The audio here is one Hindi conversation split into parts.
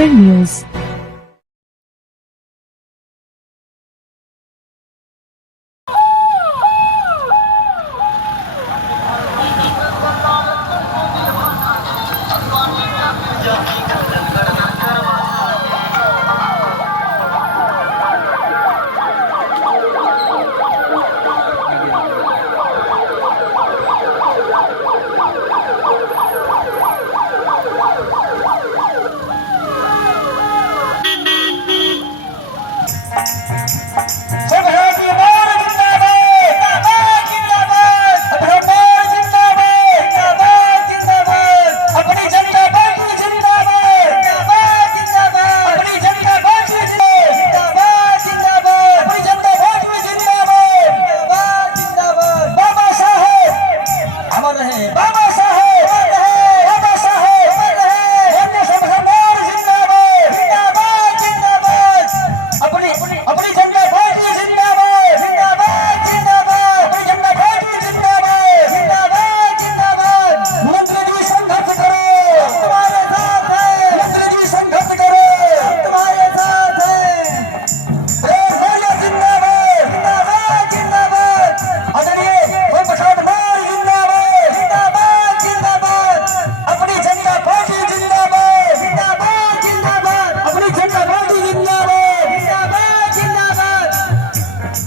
पकड़ न्यूज।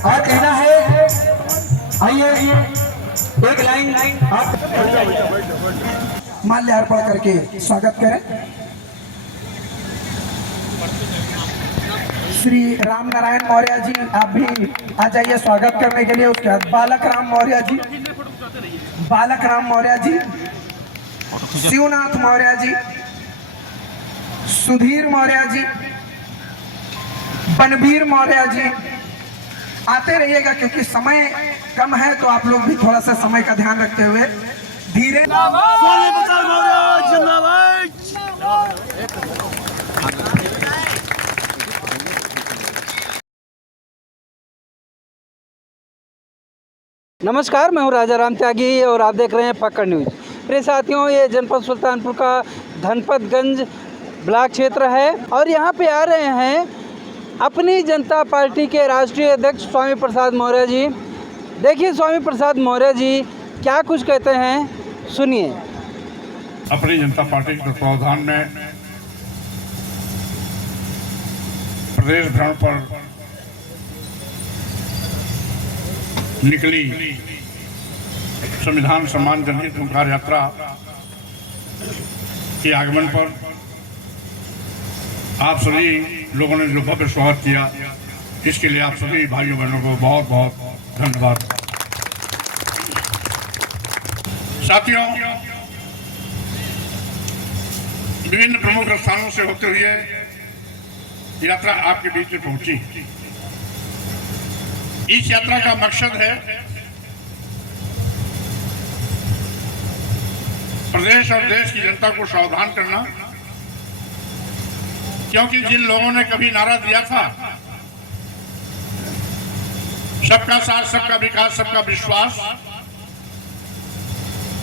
और कहना है, आइए एक लाइन आप माल्यार्पण करके स्वागत करें। श्री राम नारायण मौर्य जी, आप भी आ जाइए स्वागत करने के लिए। उसके बाद बालक राम मौर्य जी, शिवनाथ मौर्य जी, सुधीर मौर्य जी, बनवीर मौर्य जी। आते रहिएगा क्योंकि समय कम है, तो आप लोग भी थोड़ा सा समय का ध्यान रखते हुए धीरे। नमस्कार, मैं हूं राजा राम त्यागी और आप देख रहे हैं पकड़ न्यूज। प्रिय साथियों, ये जनपद सुल्तानपुर का धनपतगंज ब्लॉक क्षेत्र है और यहाँ पे आ रहे हैं अपनी जनता पार्टी के राष्ट्रीय अध्यक्ष स्वामी प्रसाद मौर्य जी। देखिए स्वामी प्रसाद मौर्य जी क्या कुछ कहते हैं, सुनिए। अपनी जनता पार्टी के तत्वावधान में प्रदेश भ्रमण पर निकली संविधान सम्मान जनहित हुंकार यात्रा के आगमन पर आप सभी लोगों ने जो भव्य स्वागत किया, इसके लिए आप सभी भाइयों बहनों को बहुत बहुत धन्यवाद। साथियों, विभिन्न प्रमुख स्थानों से होते हुए यात्रा आपके बीच में पहुंची। इस यात्रा का मकसद है प्रदेश और देश की जनता को सावधान करना, क्योंकि जिन लोगों ने कभी नारा दिया था सबका साथ, सबका विकास, सबका विश्वास,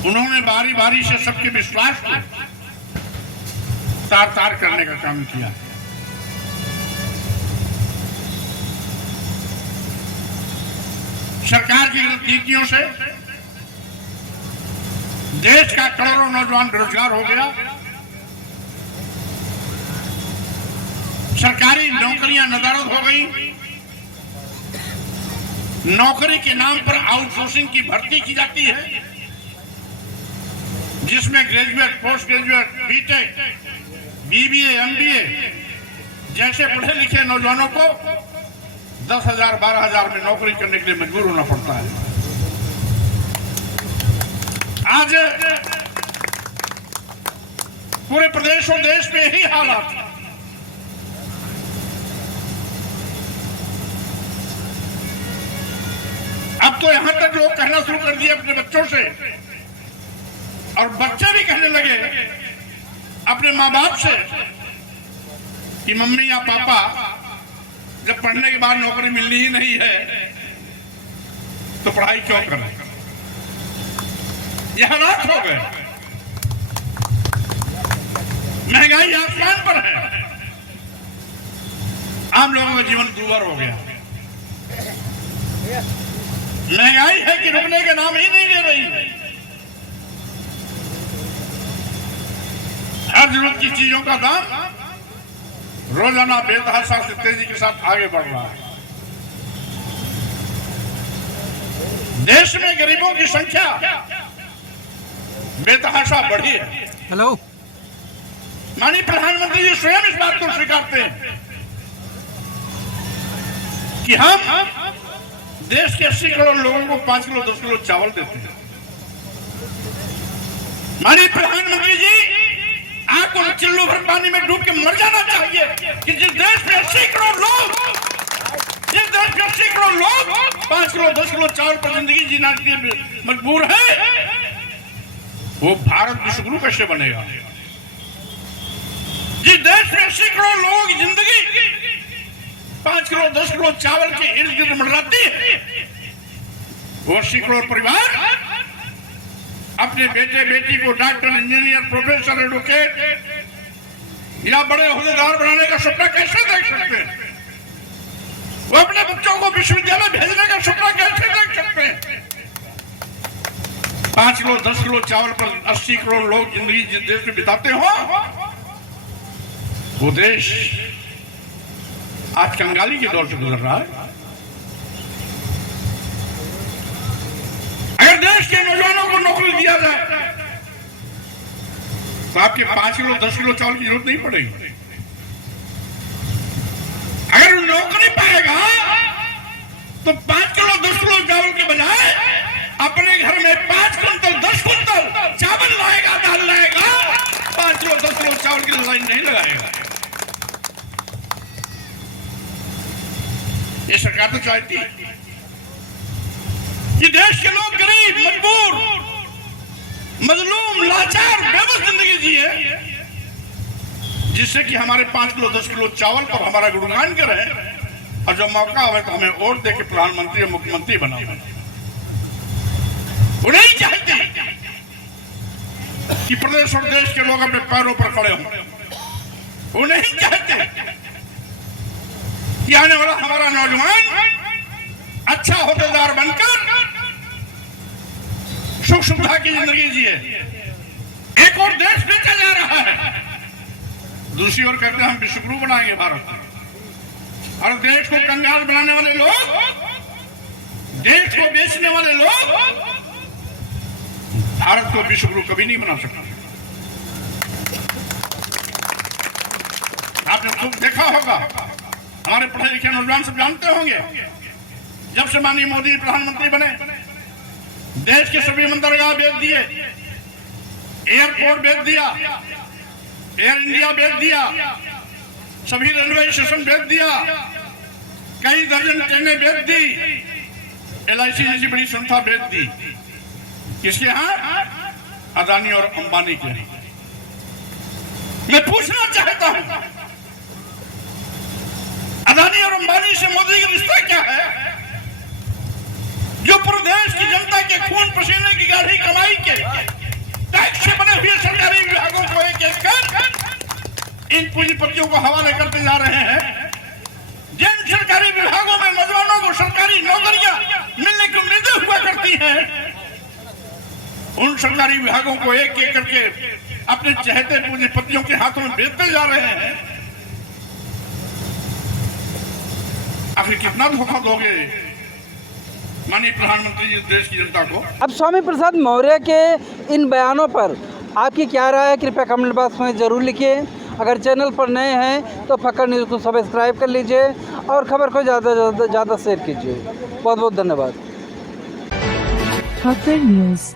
उन्होंने बारी बारी से सबके विश्वास को तार तार करने का काम किया। सरकार की नीतियों से देश का करोड़ों नौजवान बेरोजगार हो गया। सरकारी नौकरियां नदारद हो गई। नौकरी के नाम पर आउटसोर्सिंग की भर्ती की जाती है, जिसमें graduate, post graduate, BTech, BBA, MBA जैसे पढ़े लिखे नौजवानों को 10,000, 12,000 में नौकरी करने के लिए मजबूर होना पड़ता है। आज पूरे प्रदेश और देश में यही हालात है। अब तो यहां तक लोग कहना शुरू कर दिए अपने बच्चों से, और बच्चे भी कहने लगे अपने माँ बाप से कि मम्मी या पापा, जब पढ़ने के बाद नौकरी मिलनी ही नहीं है तो पढ़ाई क्यों करें। ये हालात हो गए। महंगाई आसमान पर है। आम लोगों का जीवन दूभर हो गया। महंगाई है कि रुकने का नाम ही नहीं ले रही। हर जरूरत की चीजों का दाम रोजाना बेतहाशा से तेजी के साथ आगे बढ़ रहा है। देश में गरीबों की संख्या बेतहाशा बढ़ी है। हेलो, माननीय प्रधानमंत्री जी स्वयं इस बात को स्वीकारते हैं कि हम देश के 80 करोड़ लोगों को 5 किलो 10 किलो चावल देते हैं। माननीय प्रधानमंत्री जी, आपको चिल्लू भर पानी में डूब के मर जाना चाहिए कि जिस देश में 80 करोड़ लोग 5 किलो 10 किलो चावल पर जिंदगी जीना के लिए मजबूर है, वो भारत विश्वगुरु कैसे बनेगा? जिस देश में 80 करोड़ लोगों की जिंदगी 5 किलो 10 किलो चावल के इर्द गिर्द मंडराती है, वो 80 करोड़ परिवार अपने बेटे बेटी को डॉक्टर, इंजीनियर, प्रोफेसर, एडवोकेट या बड़े ओहदेदार बनाने का सपना कैसे देख सकते हैं? वो अपने बच्चों को विश्वविद्यालय भेजने का सपना कैसे देख सकते हैं? 5 किलो 10 किलो चावल पर 80 करोड़ लोग जिंदगी जिस देश में बिताते हो, वो देश आज कंगाली के दौर से गुजर रहा है। अगर देश के नौजवानों को नौकरी दिया जाए तो आपके 5 किलो 10 किलो चावल की जरूरत नहीं पड़ेगी। अगर नौकरी पाएगा तो 5 किलो 10 किलो चावल के बजाय अपने घर में 5 कुंतल 10 कुंतल चावल लाएगा, दाल लाएगा, 5 किलो 10 किलो चावल की लाइन नहीं लगाएगा। ये सरकार तो चाहती है कि देश के लोग गरीब, मजबूर, मजलूम, लाचार, बेबस जिंदगी जिए, जिससे कि हमारे 5 किलो 10 किलो चावल पर हमारा गुणगान करें और जब मौका आवे तो हमें वोट दे के प्रधानमंत्री और मुख्यमंत्री बनावे। वो नहीं चाहते कि प्रदेश और देश के लोग अपने पैरों पर खड़े हों। वो नहीं चाहते कि आने वाला हमारा नौजवान अच्छा होदेदार बनकर सुख सुविधा की जिंदगी जिए। एक और देश बेचा जा रहा है, दूसरी ओर कहते हैं हम विश्वगुरु बनाएंगे भारत। और देश को कंगाल बनाने वाले लोग, देश को बेचने वाले लोग भारत को विश्वगुरु कभी नहीं बना सकते। आपने खूब देखा होगा, हमारे पढ़े लिखे नौजवान सब जानते होंगे, जब से माननीय मोदी प्रधानमंत्री बने देश के सभी बंदरगाह बेच दिए, एयरपोर्ट बेच दिया, एयर इंडिया बेच दिया, सभी रेलवे स्टेशन बेच दिया, कई दर्जन ट्रेनें बेच दी, LIC जैसी बड़ी संस्था बेच दी। किसके यहाँ? अदानी और अंबानी के। मैं पूछना चाहता हूं, अदानी और अंबानी से मोदी का रिश्ता क्या है? जो प्रदेश की जनता के खून पसीने की गाढ़ी कमाई के टैक्स से बने हुए सरकारी विभागों को एक एक कर इन पूंजीपतियों को हवाले करते जा रहे हैं। जिन सरकारी विभागों में नौजवानों को सरकारी नौकरियां मिलने की उम्मीदें हुआ करती हैं, उन सरकारी विभागों को एक एक करके अपने चहेते पूंजीपतियों के हाथों में बेचते जा रहे हैं। आखिर कितना धोखा दोगे माननीय प्रधानमंत्री जी देश की जनता को? अब स्वामी प्रसाद मौर्य के इन बयानों पर आपकी क्या राय है? कृपया कमेंट बॉक्स में ज़रूर लिखिए। अगर चैनल पर नए हैं तो फक्कड़ न्यूज़ को सब्सक्राइब कर लीजिए और खबर को ज़्यादा शेयर कीजिए। बहुत बहुत धन्यवाद। फक्कड़ न्यूज़।